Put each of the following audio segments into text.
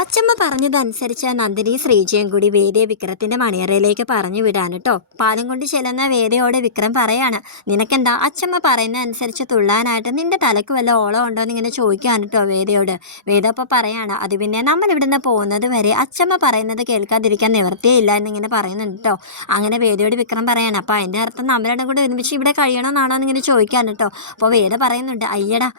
അച്ചമ്മ പറഞ്ഞതനുസരിച്ച് നന്ദിനി ശ്രീജയും കൂടി വേദയെ വിക്രത്തിന്റെ മണിയറയിലേക്ക് പറഞ്ഞു വിടാൻ കേട്ടോ. പാലം കൊണ്ട് ചെല്ലുന്ന വേദയോട് വിക്രം പറയാണ്, നിനക്കെന്താ അച്ചമ്മ പറയുന്ന അനുസരിച്ച് തുള്ളാനായിട്ട് നിന്റെ തലക്ക് വല്ല ഓളം ഉണ്ടോ എന്ന് ഇങ്ങനെ ചോദിക്കാൻ കേട്ടോ വേദയോട്. വേദ അപ്പോൾ പറയാണ്, അത് പിന്നെ നമ്മൾ ഇവിടുന്ന് പോകുന്നത് വരെ അച്ചമ്മ പറയുന്നത് കേൾക്കാതിരിക്കാൻ നിവർത്തിയില്ല എന്നിങ്ങനെ പറയുന്നുണ്ട് കേട്ടോ. അങ്ങനെ വേദയോട് വിക്രം പറയാണ്, അപ്പോൾ അതിൻ്റെ അർത്ഥം നമ്മളുടെ കൂടെ ഒരുമിച്ച് ഇവിടെ കഴിയണമെന്നാണോ എന്നിങ്ങനെ ചോദിക്കാൻ കേട്ടോ. അപ്പോൾ വേദ പറയുന്നുണ്ട്, അയ്യടാ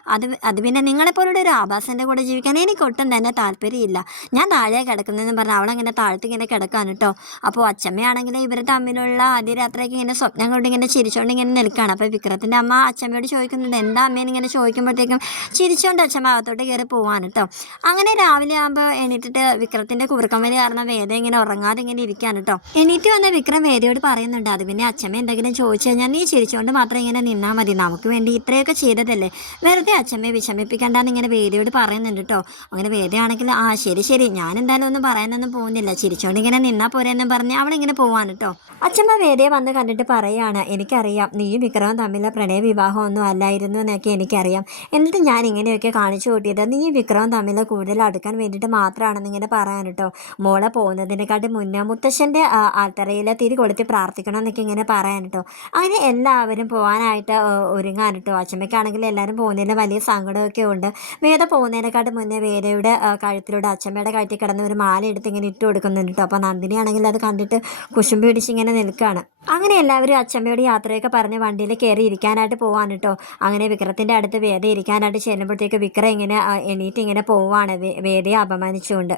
അത് പിന്നെ നിങ്ങളെപ്പോലുള്ള ഒരു ആഭാസൻ്റെ കൂടെ ജീവിക്കാൻ എനിക്കൊട്ടും തന്നെ താല്പര്യമില്ല. ഞാൻ താഴെ കിടക്കുന്നതെന്ന് പറഞ്ഞാൽ അവളങ്ങനെ താഴത്ത് ഇങ്ങനെ കിടക്കാൻ കേട്ടോ. അപ്പോൾ അച്ചമ്മയാണെങ്കിൽ ഇവർ തമ്മിലുള്ള ആദ്യ രാത്രിയൊക്കെ ഇങ്ങനെ സ്വപ്നം കൊണ്ട് ഇങ്ങനെ ചിരിച്ചുകൊണ്ട് ഇങ്ങനെ നിൽക്കുകയാണ്. അപ്പോൾ വിക്രത്തിൻ്റെ അമ്മ അച്ചമ്മയോട് ചോദിക്കുന്നുണ്ട്, എന്താ അമ്മേന്ന് ഇങ്ങനെ ചോദിക്കുമ്പോഴത്തേക്കും ചിരിച്ചുകൊണ്ട് അച്ചമ്മ അകത്തോട്ട് കയറി പോവാണ് കേട്ടോ. അങ്ങനെ രാവിലെ ആകുമ്പോൾ എണീറ്റിട്ട് വിക്രത്തിൻ്റെ കുറുക്കം വലി കാരണം വേദ ഇങ്ങനെ ഉറങ്ങാതെ ഇങ്ങനെ ഇരിക്കുകയാണ് കേട്ടോ. എണീറ്റ് വന്ന വിക്രം വേദയോട് പറയുന്നുണ്ട്, അത് പിന്നെ അച്ചമ്മ എന്തെങ്കിലും ചോദിച്ചു കഴിഞ്ഞാൽ നീ ചിരിച്ചുകൊണ്ട് മാത്രം ഇങ്ങനെ നിന്നാൽ മതി, നമുക്ക് വേണ്ടി ഇത്രയൊക്കെ ചെയ്തതല്ലേ, വെറുതെ അച്ചമ്മയെ വിഷമിപ്പിക്കണ്ടെന്ന് ഇങ്ങനെ വേദയോട് പറയുന്നുണ്ട് കേട്ടോ. അങ്ങനെ വേദയാണെങ്കിൽ ആ ശരി ഞാൻ എന്തായാലും ഒന്നും പറയാനൊന്നും പോകുന്നില്ല, ചിരിച്ചോണ്ട് ഇങ്ങനെ നിന്നാൽ പോരെന്നും പറഞ്ഞ് അവളിങ്ങനെ പോവാണ് കേട്ടോ. അച്ഛമ്മ വേദയെ വന്ന് കണ്ടിട്ട് പറയാണ്, എനിക്കറിയാം നീയും വിക്രവും തമ്മിലുള്ള പ്രണയ വിവാഹമൊന്നും അല്ലായിരുന്നു എന്നൊക്കെ എനിക്കറിയാം, എന്നിട്ട് ഞാൻ ഇങ്ങനെയൊക്കെ കാണിച്ചു കൂട്ടിയത് നീയും വിക്രവും തമ്മിൽ കൂടുതൽ അടുക്കാൻ വേണ്ടിയിട്ട് മാത്രമാണെന്ന് ഇങ്ങനെ പറയാൻ കേട്ടോ. മോളെ പോകുന്നതിനെക്കാട്ടും മുന്നേ മുത്തശ്ശൻ്റെ ആൽത്തറയിൽ തിരി കൊളുത്തി പ്രാർത്ഥിക്കണം എന്നൊക്കെ ഇങ്ങനെ പറയാൻ കേട്ടോ. അങ്ങനെ എല്ലാവരും പോകാനായിട്ട് ഒരുങ്ങാൻ കേട്ടോ. അച്ഛമ്മയ്ക്കാണെങ്കിൽ എല്ലാവരും പോകുന്നതിൽ വലിയ സങ്കടമൊക്കെ ഉണ്ട്. വേദ പോകുന്നതിനെക്കാട്ടും മുന്നേ വേദയുടെ കഴുത്തിലൂടെ അച്ഛമ്മയുടെ കഴുത്തിൽ കിടന്ന് ഒരു മാല എടുത്ത് ഇങ്ങനെ ഇട്ട് കൊടുക്കുന്നുണ്ട് കേട്ടോ. അപ്പോൾ നന്ദിനി ആണെങ്കിൽ അത് കണ്ടിട്ട് കുശുമ്പ് പിടിച്ച് ഇങ്ങനെ നിൽക്കുകയാണ്. അങ്ങനെ എല്ലാവരും അച്ഛമ്മയോട് യാത്രയൊക്കെ പറഞ്ഞ് വണ്ടിയിൽ കയറി ഇരിക്കാനായിട്ട് പോവാണ് കേട്ടോ. അങ്ങനെ വിക്രത്തിൻ്റെ അടുത്ത് വേദ ഇരിക്കാനായിട്ട് ചെല്ലുമ്പോഴത്തേക്ക് വിക്രം ഇങ്ങനെ എണീറ്റ് ഇങ്ങനെ പോവാണ് വേദയെ അപമാനിച്ചുകൊണ്ട്.